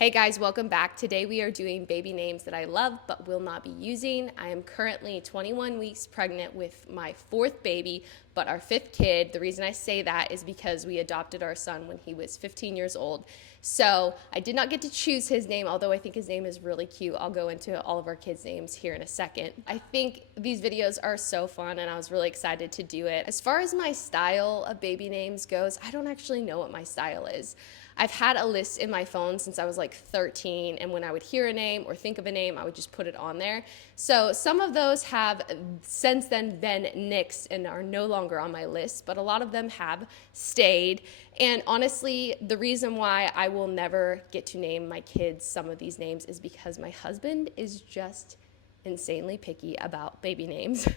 Hey guys, welcome back. Today we are doing baby names that I love but will not be using. I am currently 21 weeks pregnant with my fourth baby, but our fifth kid. The reason I say that is because we adopted our son when he was 15 years old. So I did not get to choose his name, although I think his name is really cute. I'll go into all of our kids' names here in a second. I think these videos are so fun and I was really excited to do it. As far as my style of baby names goes, I don't actually know what my style is. I've had a list in my phone since I was like 13, and when I would hear a name or think of a name, I would just put it on there. So some of those have since then been nixed and are no longer on my list, but a lot of them have stayed. And honestly, the reason why I will never get to name my kids some of these names is because my husband is just insanely picky about baby names.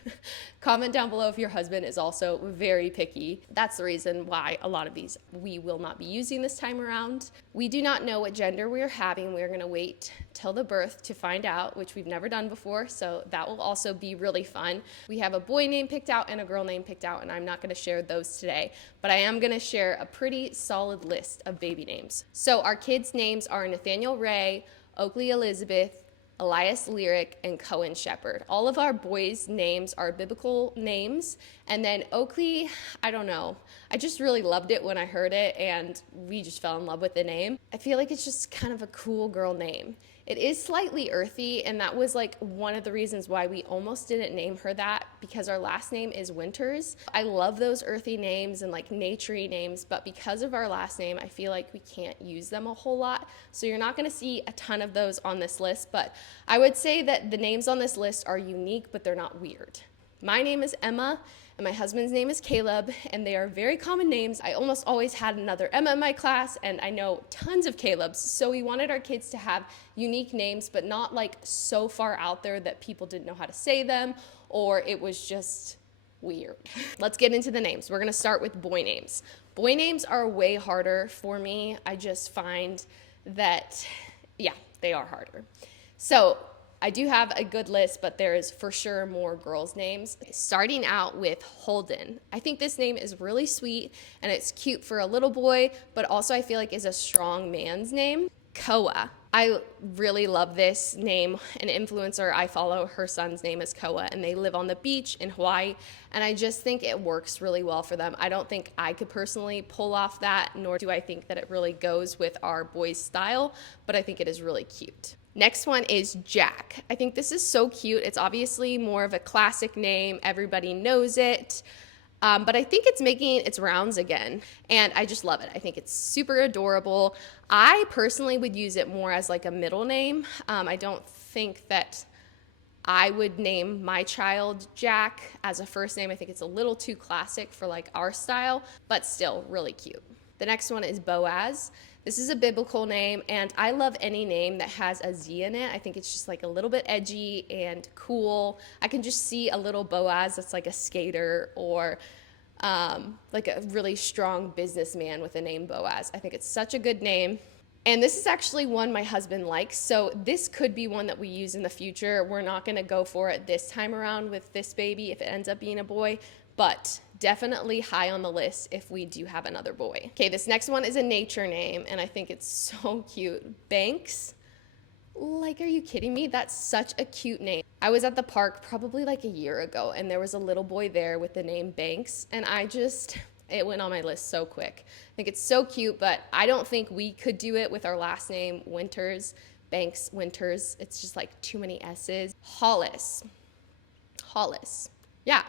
Comment down below if your husband is also very picky. That's the reason why a lot of these we will not be using this time around. We do not know what gender we're having. We're gonna wait till the birth to find out, which we've never done before, so that will also be really fun. We have a boy name picked out and a girl name picked out, and I'm not gonna share those today, but I am gonna share a pretty solid list of baby names. So our kids' names are Nathaniel Ray, Oakley Elizabeth, Elias Lyric, and Cohen Shepherd. All of our boys' names are biblical names. And then Oakley, I don't know. I just really loved it when I heard it, and we just fell in love with the name. I feel like it's just kind of a cool girl name. It is slightly earthy, and that was like one of the reasons why we almost didn't name her that, because our last name is Winters. I love those earthy names and like naturey names, but because of our last name, I feel like we can't use them a whole lot. So you're not gonna see a ton of those on this list, but I would say that the names on this list are unique, but they're not weird. My name is Emma, and my husband's name is Caleb, and they are very common names. I almost always had another Emma in my class, and I know tons of Calebs, so we wanted our kids to have unique names, but not like so far out there that people didn't know how to say them, or it was just weird. Let's get into the names. We're gonna start with boy names. Boy names are way harder for me. I just find that, yeah, they are harder. So I do have a good list, but there is for sure more girls' names. Starting out with Holden. I think this name is really sweet and it's cute for a little boy, but also I feel like is a strong man's name. Koa. I really love this name. An influencer I follow, her son's name is Koa, and they live on the beach in Hawaii, and I just think it works really well for them. I don't think I could personally pull off that, nor do I think that it really goes with our boys' style, but I think it is really cute. Next one is Jack. I think this is so cute. It's obviously more of a classic name. Everybody knows it. But I think it's making its rounds again, and I just love it. I think it's super adorable. I personally would use it more as like a middle name. I don't think that I would name my child Jack as a first name. I think it's a little too classic for like our style, but still really cute. The next one is Boaz. This is a biblical name, and I love any name that has a Z in it. I think it's just like a little bit edgy and cool. I can just see a little Boaz that's like a skater or like a really strong businessman with the name Boaz. I think it's such a good name. And this is actually one my husband likes, so this could be one that we use in the future. We're not gonna go for it this time around with this baby if it ends up being a boy, but definitely high on the list if we do have another boy. Okay, this next one is a nature name, and I think it's so cute. Banks. Like, are you kidding me? That's such a cute name. I was at the park probably like a year ago, and there was a little boy there with the name Banks, and it went on my list so quick. I think it's so cute, but I don't think we could do it with our last name, Winters. Banks, Winters. It's just like too many S's. Hollis. Yeah.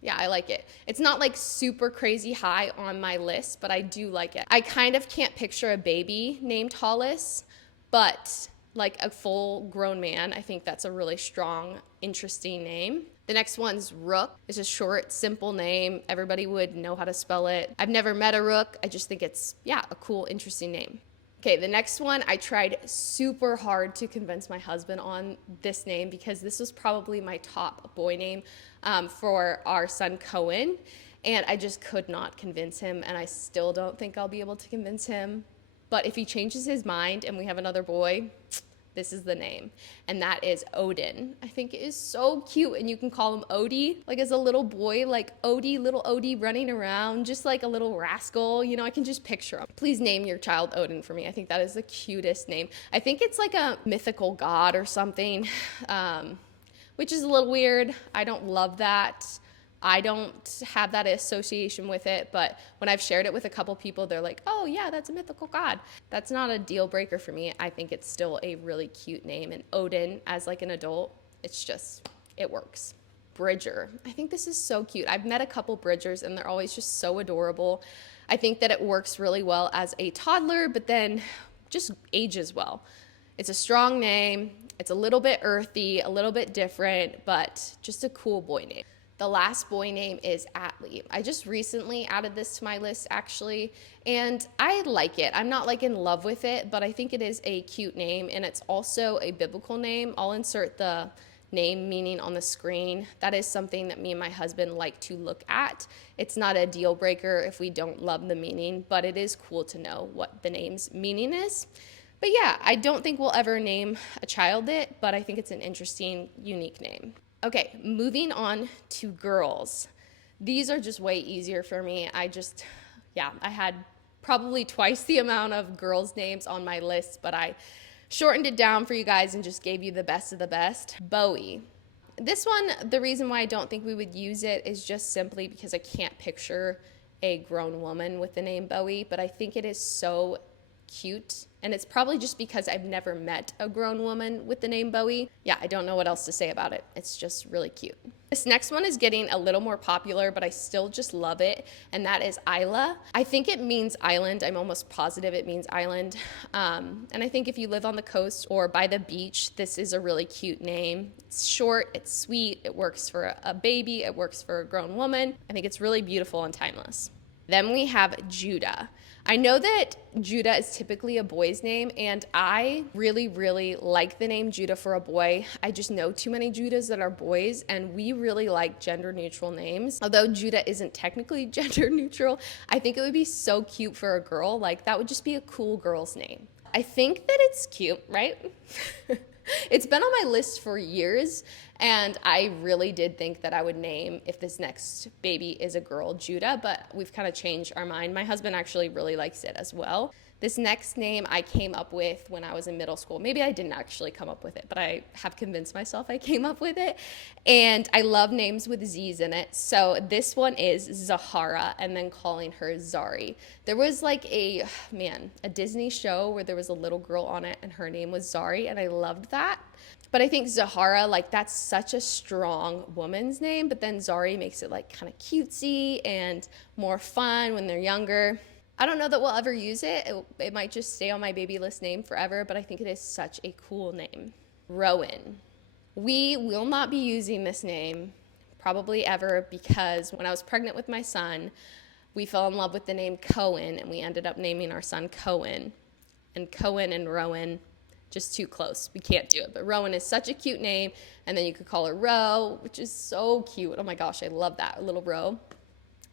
Yeah, I like it. It's not like super crazy high on my list, but I do like it. I kind of can't picture a baby named Hollis, but like a full grown man, I think that's a really strong, interesting name. The next one's Rook. It's a short, simple name. Everybody would know how to spell it. I've never met a Rook. I just think it's, yeah, a cool, interesting name. Okay, the next one, I tried super hard to convince my husband on this name because this was probably my top boy name for our son Cohen, and I just could not convince him, and I still don't think I'll be able to convince him. But if he changes his mind and we have another boy, this is the name, and that is Odin. I think it is so cute, and you can call him Odie. Like as a little boy, like Odie, little Odie running around, just like a little rascal. You know, I can just picture him. Please name your child Odin for me. I think that is the cutest name. I think it's like a mythical god or something, which is a little weird. I don't love that. I don't have that association with it, but when I've shared it with a couple people, they're like, oh yeah, that's a mythical god. That's not a deal breaker for me. I think it's still a really cute name, and Odin as like an adult, it works. Bridger. I think this is so cute. I've met a couple Bridgers and they're always just so adorable. I think that it works really well as a toddler, but then just ages well. It's a strong name. It's a little bit earthy, a little bit different, but just a cool boy name. The last boy name is Atley. I just recently added this to my list actually, and I like it. I'm not like in love with it, but I think it is a cute name, and it's also a biblical name. I'll insert the name meaning on the screen. That is something that me and my husband like to look at. It's not a deal breaker if we don't love the meaning, but it is cool to know what the name's meaning is. But yeah, I don't think we'll ever name a child it, but I think it's an interesting, unique name. Okay, moving on to girls. These are just way easier for me. I had probably twice the amount of girls' names on my list, but I shortened it down for you guys and just gave you the best of the best. Bowie. This one, the reason why I don't think we would use it is just simply because I can't picture a grown woman with the name Bowie, but I think it is so cute, and it's probably just because I've never met a grown woman with the name Bowie. Yeah, I don't know what else to say about it. It's just really cute. This next one is getting a little more popular, but I still just love it, and that is Isla. I think it means island. I'm almost positive it means island. And I think if you live on the coast or by the beach, this is a really cute name. It's short, it's sweet, it works for a baby, it works for a grown woman. I think it's really beautiful and timeless. Then we have Judah. I know that Judah is typically a boy's name, and I really, really like the name Judah for a boy. I just know too many Judahs that are boys, and we really like gender-neutral names. Although Judah isn't technically gender-neutral, I think it would be so cute for a girl. Like, that would just be a cool girl's name. I think that it's cute, right? It's been on my list for years, and I really did think that I would name, if this next baby is a girl, Judah, but we've kind of changed our mind. My husband actually really likes it as well. This next name I came up with when I was in middle school. Maybe I didn't actually come up with it, but I have convinced myself I came up with it. And I love names with Z's in it. So this one is Zahara, and then calling her Zari. There was like a Disney show where there was a little girl on it, and her name was Zari, and I loved that. But I think Zahara, like, that's such a strong woman's name, but then Zari makes it like kind of cutesy and more fun when they're younger. I don't know that we'll ever use it. It might just stay on my baby list name forever, but I think it is such a cool name. Rowan. We will not be using this name probably ever, because when I was pregnant with my son, we fell in love with the name Cohen, and we ended up naming our son Cohen. And Cohen and Rowan, just too close. We can't do it. But Rowan is such a cute name, and then you could call her Ro, which is so cute. Oh my gosh, I love that, a little Ro.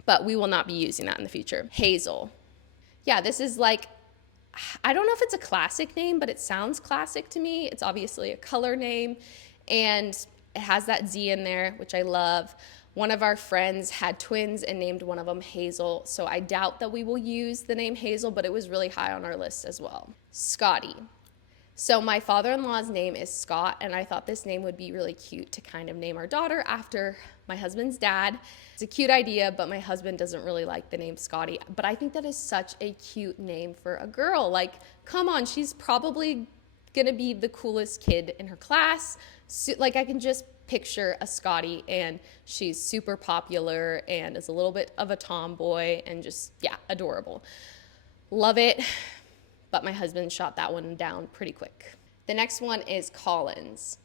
But we will not be using that in the future. Hazel. Yeah, this is like, I don't know if it's a classic name, but it sounds classic to me. It's obviously a color name, and it has that Z in there, which I love. One of our friends had twins and named one of them Hazel, so I doubt that we will use the name Hazel, but it was really high on our list as well. Scotty. So my father-in-law's name is Scott, and I thought this name would be really cute to kind of name our daughter after my husband's dad. It's a cute idea, but my husband doesn't really like the name Scotty. But I think that is such a cute name for a girl. Like, come on, she's probably gonna be the coolest kid in her class. So, like, I can just picture a Scotty, and she's super popular and is a little bit of a tomboy and just, yeah, adorable. Love it. But my husband shot that one down pretty quick. The next one is Collins.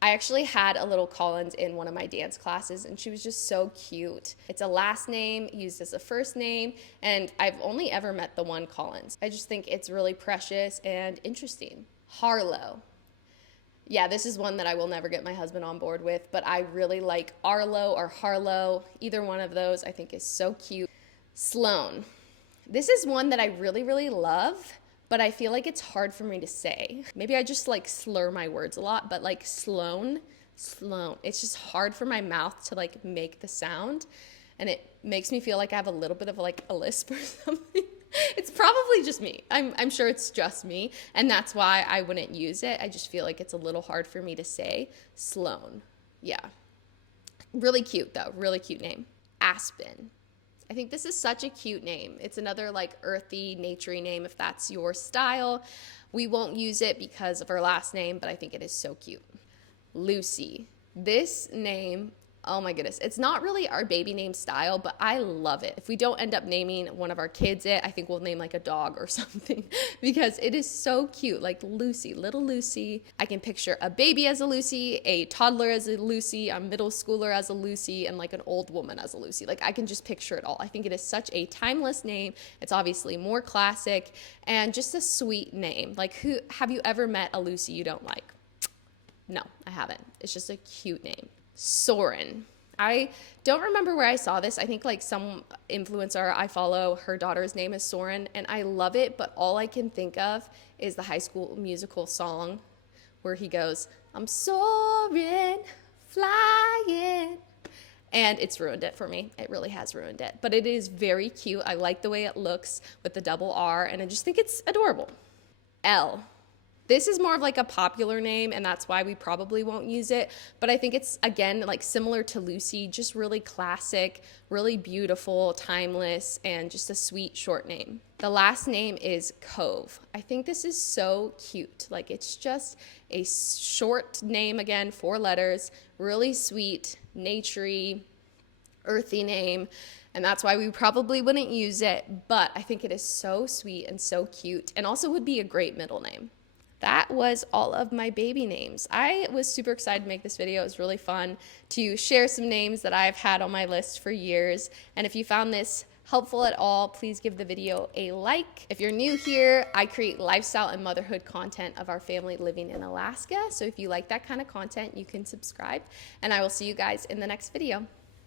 I actually had a little Collins in one of my dance classes, and she was just so cute. It's a last name used as a first name, and I've only ever met the one Collins. I just think it's really precious and interesting. Harlow. Yeah, this is one that I will never get my husband on board with, but I really like Arlo or Harlow. Either one of those I think is so cute. Sloan. This is one that I really, really love, but I feel like it's hard for me to say. Maybe I just like slur my words a lot, but like Sloan, it's just hard for my mouth to like make the sound, and it makes me feel like I have a little bit of like a lisp or something. It's probably just me. I'm sure it's just me, and that's why I wouldn't use it. I just feel like it's a little hard for me to say. Sloan. Yeah. Really cute though. Really cute name. Aspen. I think this is such a cute name. It's another like earthy, naturey name if that's your style. We won't use it because of her last name, but I think it is so cute. Lucy. This name, oh my goodness. It's not really our baby name style, but I love it. If we don't end up naming one of our kids it, I think we'll name like a dog or something because it is so cute. Like Lucy, little Lucy. I can picture a baby as a Lucy, a toddler as a Lucy, a middle schooler as a Lucy, and like an old woman as a Lucy. Like I can just picture it all. I think it is such a timeless name. It's obviously more classic and just a sweet name. Like who have you ever met a Lucy you don't like? No, I haven't. It's just a cute name. Soren. I don't remember where I saw this. I think like some influencer I follow, her daughter's name is Soren, and I love it, but all I can think of is the High School Musical song where he goes, I'm soaring, flying. And it's ruined it for me. It really has ruined it. But it is very cute. I like the way it looks with the double R, and I just think it's adorable. Elle. This is more of like a popular name, and that's why we probably won't use it. But I think it's, again, like similar to Lucy, just really classic, really beautiful, timeless, and just a sweet short name. The last name is Cove. I think this is so cute. Like it's just a short name, again, 4 letters, really sweet, naturey, earthy name. And that's why we probably wouldn't use it. But I think it is so sweet and so cute, and also would be a great middle name. That was all of my baby names. I was super excited to make this video. It was really fun to share some names that I've had on my list for years. And if you found this helpful at all, please give the video a like. If you're new here, I create lifestyle and motherhood content of our family living in Alaska. So if you like that kind of content, you can subscribe. And I will see you guys in the next video.